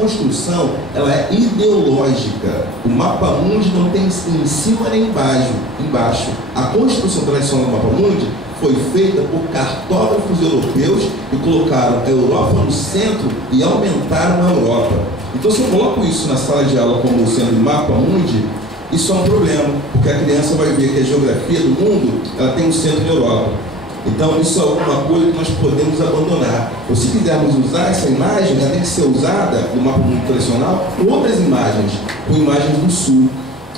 construção, ela é ideológica. O mapa mundi não tem em cima nem embaixo. A construção tradicional do mapa mundi foi feita por cartógrafos europeus que colocaram a Europa no centro e aumentaram a Europa. Então, se eu coloco isso na sala de aula como sendo mapa mundi, isso é um problema, porque a criança vai ver que a geografia do mundo ela tem um centro na Europa. Então, isso é alguma coisa que nós podemos abandonar. Ou se quisermos usar essa imagem, ela tem que ser usada no mapa mundi tradicional com outras imagens, com imagens do sul.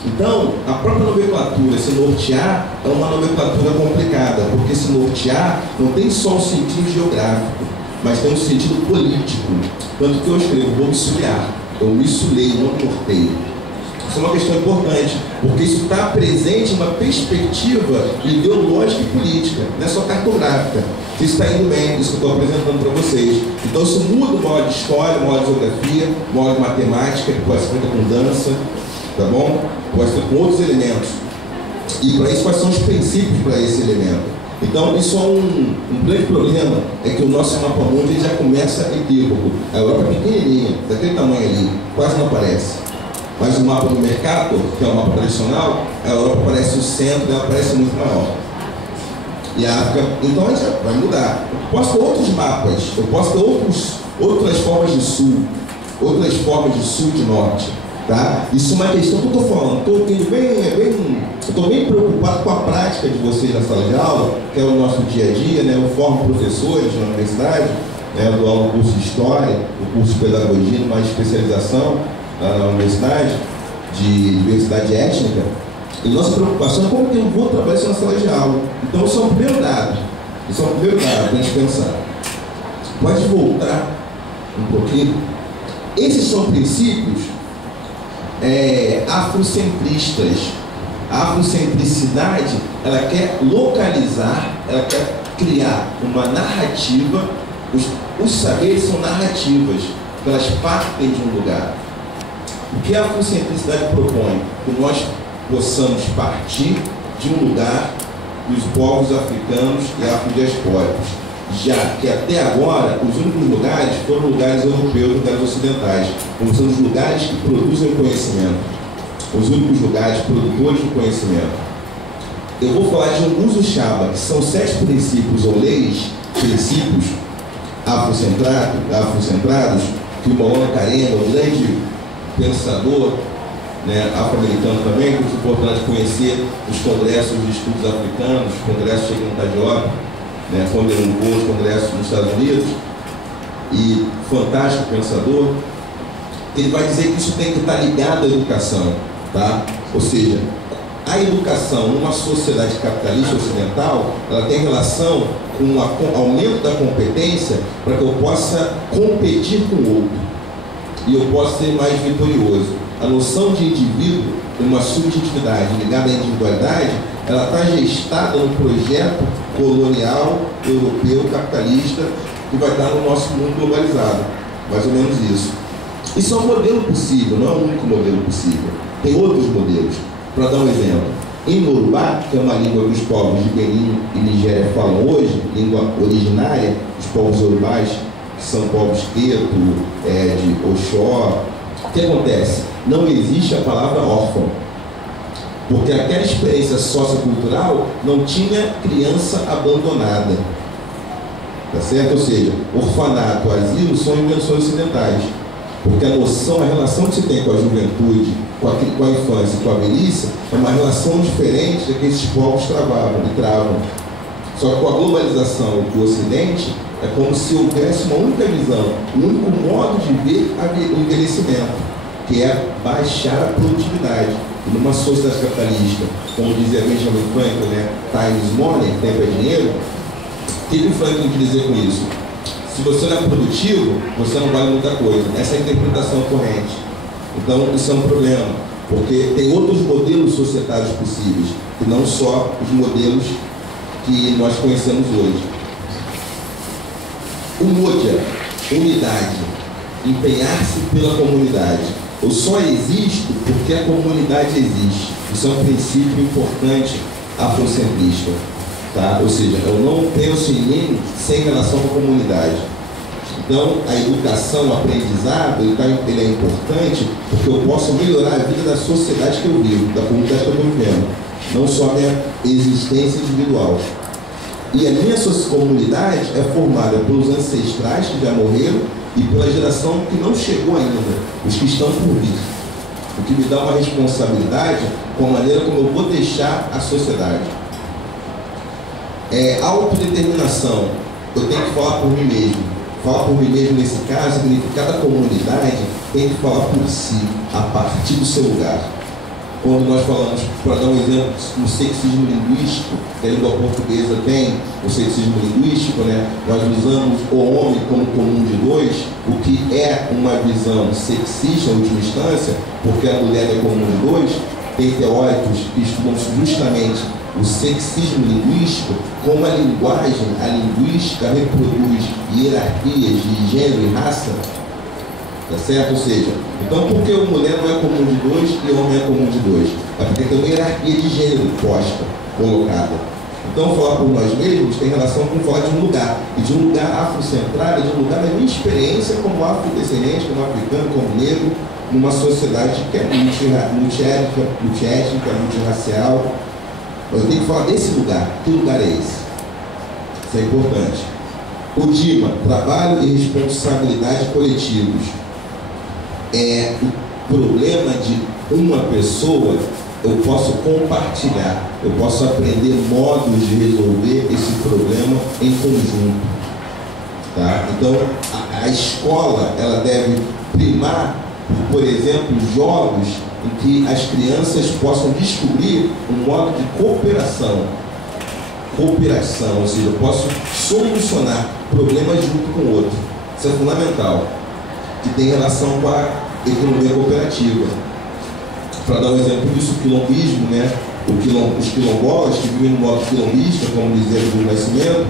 Então, a própria nomenclatura, se nortear, é uma nomenclatura complicada, porque se nortear não tem só um sentido geográfico, mas tem um sentido político. Tanto que eu escrevo, vou me sulhar, eu me sulhei, não norteio. Isso é uma questão importante, porque isso está presente em uma perspectiva ideológica e política, não é só cartográfica. Isso está indo bem, isso que eu estou apresentando para vocês. Então isso muda o modo de história, o modo de geografia, o modo de matemática, que pode ser feita com dança, tá bom? Pode ser com outros elementos. E para isso, quais são os princípios para esse elemento? Então, isso é um grande problema, é que o nosso mapa mundi já começa equívoco. A Europa é pequenininha, daquele tamanho ali, quase não aparece. Mas o mapa do Mercator, que é o mapa tradicional, a Europa parece o centro, ela parece muito maior. E a África, então a gente vai mudar. Eu posso ter outros mapas, eu posso ter outras formas de sul, outras formas de sul e de norte. Tá? Isso é uma questão que eu estou falando. Eu estou bem preocupado com a prática de vocês na sala de aula, que é o nosso dia a dia, né? Eu formo professores na universidade, né? Eu dou aula no curso de História, no curso de Pedagogia, numa especialização na universidade, de diversidade étnica. E nossa preocupação é como que eu vou trabalhar isso na sala de aula. Então, isso é um primeiro dado. Isso é um primeiro dado para a gente pensar. Pode voltar um pouquinho? Esses são princípios afrocentristas. A afrocentricidade, ela quer localizar, ela quer criar uma narrativa. Os saberes são narrativas, elas partem de um lugar. O que a afrocentricidade propõe? Que nós possamos partir de um lugar dos povos africanos e afrodiaspóricos, já que até agora os únicos lugares foram lugares europeus, lugares ocidentais, como são os lugares que produzem conhecimento, os únicos lugares produtores de conhecimento. Eu vou falar de Nguzo Chaba, que são 7 princípios ou leis, princípios afrocentrados, que o Maulana Karenga, um grande pensador, né, afro-americano também, que é importante conhecer os congressos de estudos africanos, os congressos de Cheikh Diop, né, quando ele levou os congressos nos Estados Unidos, e fantástico pensador, ele vai dizer que isso tem que estar ligado à educação, tá? Ou seja, a educação numa sociedade capitalista ocidental, ela tem relação com o aumento da competência para que eu possa competir com o outro e eu possa ser mais vitorioso. A noção de indivíduo, uma subjetividade ligada à individualidade, ela está gestada no projeto colonial, europeu, capitalista, que vai estar no nosso mundo globalizado. Mais ou menos isso. Isso é um modelo possível, não é o único modelo possível. Tem outros modelos. Para dar um exemplo, em Yorubá, que é uma língua que os povos de Benin e Nigéria falam hoje, língua originária dos povos yorubás, que são povos Teto, de Oxó, o que acontece? Não existe a palavra órfão, porque aquela experiência sociocultural não tinha criança abandonada, tá certo? Ou seja, orfanato, asilo são invenções ocidentais, porque a noção, a relação que se tem com a juventude, com a infância e com a velhice, é uma relação diferente da que esses povos travavam e travam. Só que com a globalização do Ocidente, é como se houvesse uma única visão, um único modo de ver o envelhecimento, que é baixar a produtividade. E numa sociedade capitalista, como dizia Benjamin Franklin, né, time is money, tempo é dinheiro, o que o Franklin quer dizer com isso? Se você não é produtivo, você não vale muita coisa. Essa é a interpretação corrente. Então, isso é um problema, porque tem outros modelos societários possíveis, e não só os modelos que nós conhecemos hoje. O Modia, unidade, empenhar-se pela comunidade. Eu só existo porque a comunidade existe. Isso é um princípio importante afrocentrista. Tá? Ou seja, eu não penso em mim sem relação com a comunidade. Então, a educação, o aprendizado, ele é importante porque eu posso melhorar a vida da sociedade que eu vivo, da comunidade que eu estou vivendo, não só a minha existência individual. E a minha comunidade é formada pelos ancestrais que já morreram e pela geração que não chegou ainda, os que estão por vir. O que me dá uma responsabilidade com a maneira como eu vou deixar a sociedade. Autodeterminação. Eu tenho que falar por mim mesmo. Falar por mim mesmo nesse caso significa que cada comunidade tem que falar por si, a partir do seu lugar. Quando nós falamos, para dar um exemplo, no sexismo linguístico, que a língua portuguesa tem, o sexismo linguístico, né? Nós usamos o homem como comum de dois, o que é uma visão sexista, em última instância, porque a mulher é comum de dois. Tem teóricos que estudam justamente o sexismo linguístico, como a linguística reproduz hierarquias de gênero e raça. Tá certo? Ou seja, então por que a mulher não é comum de dois e o homem é comum de dois? É porque tem uma hierarquia de gênero posta, colocada. Então falar por nós mesmos tem relação com falar de um lugar, e de um lugar afrocentrado, de um lugar da minha experiência como afrodescendente, como africano, como negro, numa sociedade que é multiétnica, multirracial. Mas eu tenho que falar desse lugar. Que lugar é esse? Isso é importante. O DIMA, trabalho e responsabilidade coletivos. O problema de uma pessoa, eu posso compartilhar, eu posso aprender modos de resolver esse problema em conjunto. Tá? Então, a escola, ela deve primar, por exemplo, jogos em que as crianças possam descobrir um modo de cooperação. Ou seja, eu posso solucionar problemas junto com o outro. Isso é fundamental, que tem relação com a economia cooperativa. Para dar um exemplo disso, o quilombismo, né? Os quilombolas que vivem no modo quilombista, como dizia o Nascimento,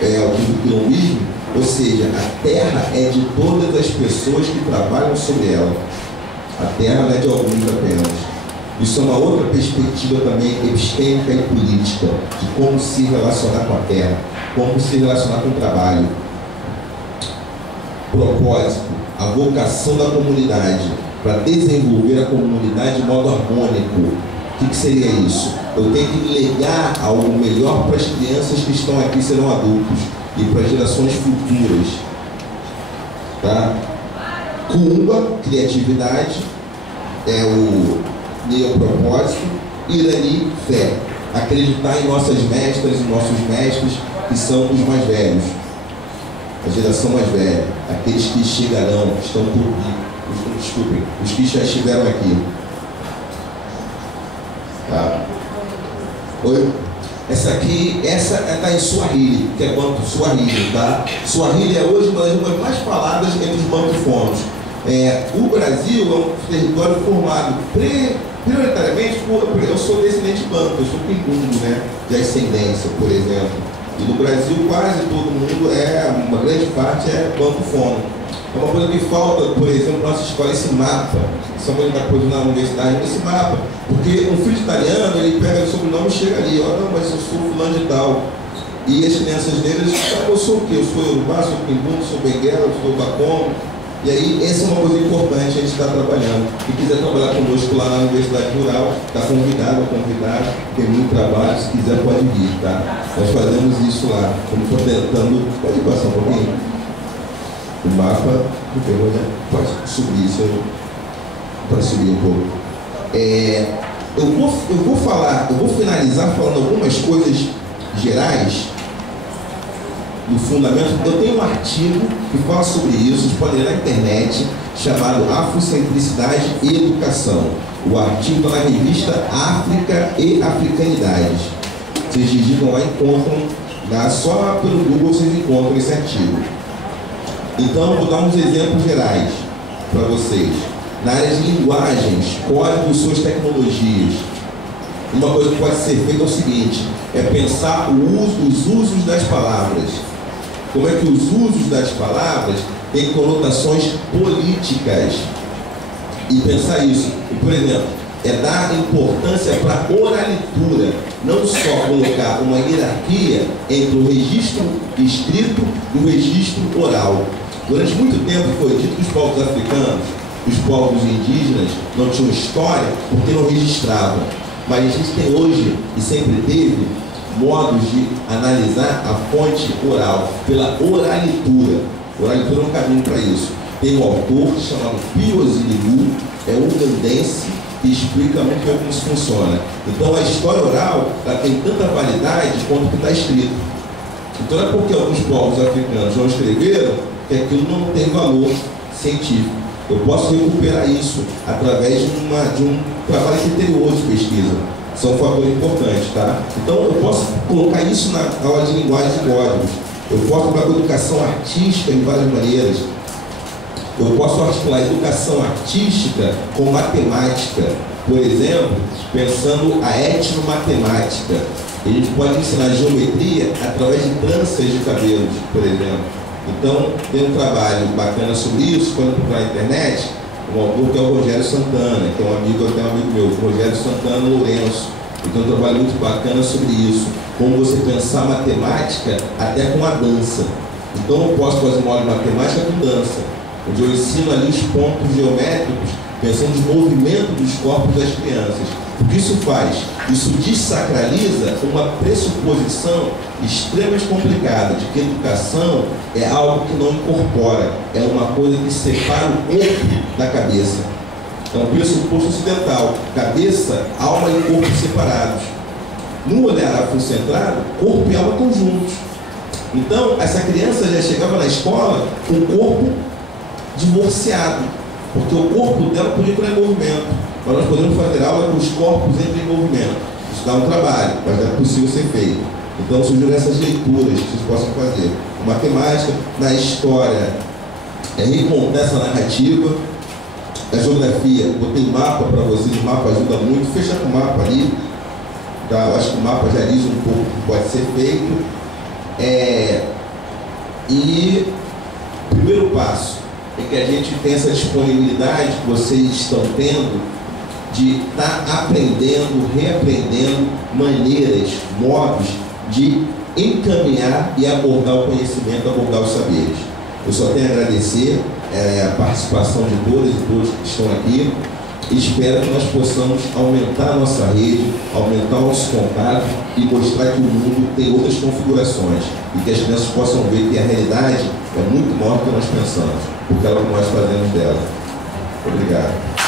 o tipo de quilombismo, ou seja, a terra é de todas as pessoas que trabalham sobre ela. A terra não é de alguns apenas. Isso é uma outra perspectiva também epistêmica e política, de como se relacionar com a terra, como se relacionar com o trabalho. Propósito, a vocação da comunidade, para desenvolver a comunidade de modo harmônico. O que seria isso? Eu tenho que legar algo melhor para as crianças que estão aqui, serão adultos, e para as gerações futuras. Tá? Kumba, criatividade, é o neopropósito. Irani, fé. Acreditar em nossas mestras e nossos mestres, que são os mais velhos, a geração mais velha, aqueles que chegarão, que estão por vir, desculpem, os que já estiveram aqui. Tá? Oi? Essa está em Swahili, que é Banto Swahili, tá? Swahili é hoje uma das línguas mais faladas entre os bantofonos. O Brasil é um território formado prioritariamente eu sou descendente de banto, eu sou pingundo, né? De ascendência, por exemplo. E no Brasil quase todo mundo uma grande parte é bantofono. É uma coisa que falta, por exemplo, na nossa escola, esse mapa. São coisa que está produzindo na universidade, esse mapa. Porque um filho de italiano, ele pega o sobrenome e chega ali, olha, não, mas eu sou fulano de tal. E as crianças negras, eu sou o quê? Eu sou Yorubá, sou Pingundo, sou Benguela, sou Bacongo. E aí, essa é uma coisa importante, a gente está trabalhando. Quem quiser trabalhar conosco lá na Universidade Rural, está convidado, tem muito trabalho, se quiser pode vir, tá? Nós fazemos isso lá, como estou tentando. Pode passar um pouquinho? O mapa, pode subir isso, pode subir um pouco. Eu vou finalizar falando algumas coisas gerais do fundamento. Eu tenho um artigo que fala sobre isso, vocês podem ir na internet, chamado Afrocentricidade e Educação. O artigo está na revista África e Africanidades. Vocês digitam lá e encontram, só pelo Google vocês encontram esse artigo. Então, vou dar uns exemplos gerais para vocês. Na área de linguagens, códigos, suas tecnologias. Uma coisa que pode ser feita é o seguinte, é pensar os usos das palavras. Como é que os usos das palavras têm conotações políticas. E pensar isso. E, por exemplo, dar importância para a oralitura, não só colocar uma hierarquia entre o registro escrito e o registro oral. Durante muito tempo foi dito que os povos africanos, os povos indígenas, não tinham história porque não registravam. Mas a gente tem hoje, e sempre teve, modos de analisar a fonte oral, pela oralitura. Oralitura é um caminho para isso. Tem um autor chamado Piosirigu, é um ugandense, que explica muito bem como isso funciona. Então a história oral ela tem tanta validade quanto o que está escrito. Então não é porque alguns povos africanos não escreveram que aquilo não tem valor científico. Eu posso recuperar isso através de um trabalho interior de pesquisa. São fatores importantes, tá? Então eu posso colocar isso na aula de linguagem de códigos. Eu posso colocar educação artística de várias maneiras. Eu posso articular educação artística com matemática. Por exemplo, pensando a etnomatemática. A gente pode ensinar geometria através de tranças de cabelos, por exemplo. Então, tem um trabalho bacana sobre isso, quando procurar na internet, um autor que é o Rogério Santana, que é um amigo, até um amigo meu, Rogério Santana Lourenço. Ele tem um trabalho muito bacana sobre isso, como você pensar matemática até com a dança. Então, eu posso fazer uma aula de matemática com dança, onde eu ensino ali os pontos geométricos, pensando no movimento dos corpos das crianças. O que isso faz? Isso desacraliza uma pressuposição extremamente complicada de que educação é algo que não incorpora, é uma coisa que separa o corpo da cabeça. É um pressuposto ocidental, cabeça, alma e corpo separados. No olhar afrocentrado, corpo e alma estão juntos. Então, essa criança já chegava na escola com o corpo divorciado, porque o corpo dela podia entrar em movimento, mas nós podemos fazer aula que os corpos entrem em movimento. Isso dá um trabalho, mas é possível ser feito. Então surgiram essas leituras que vocês possam fazer. A matemática, na história, é recontar essa narrativa. A geografia, botei mapa para vocês, o mapa ajuda muito, fecha com o mapa ali. Tá? Eu acho que o mapa já diz um pouco o que pode ser feito. E o primeiro passo é que a gente tem essa disponibilidade que vocês estão tendo de estar aprendendo, reaprendendo maneiras, modos de encaminhar e abordar o conhecimento, abordar os saberes. Eu só tenho a agradecer a participação de todas e todos que estão aqui e espero que nós possamos aumentar a nossa rede, aumentar o nosso contato e mostrar que o mundo tem outras configurações e que as crianças possam ver que a realidade é muito maior do que nós pensamos, porque é o que nós fazemos dela. Obrigado.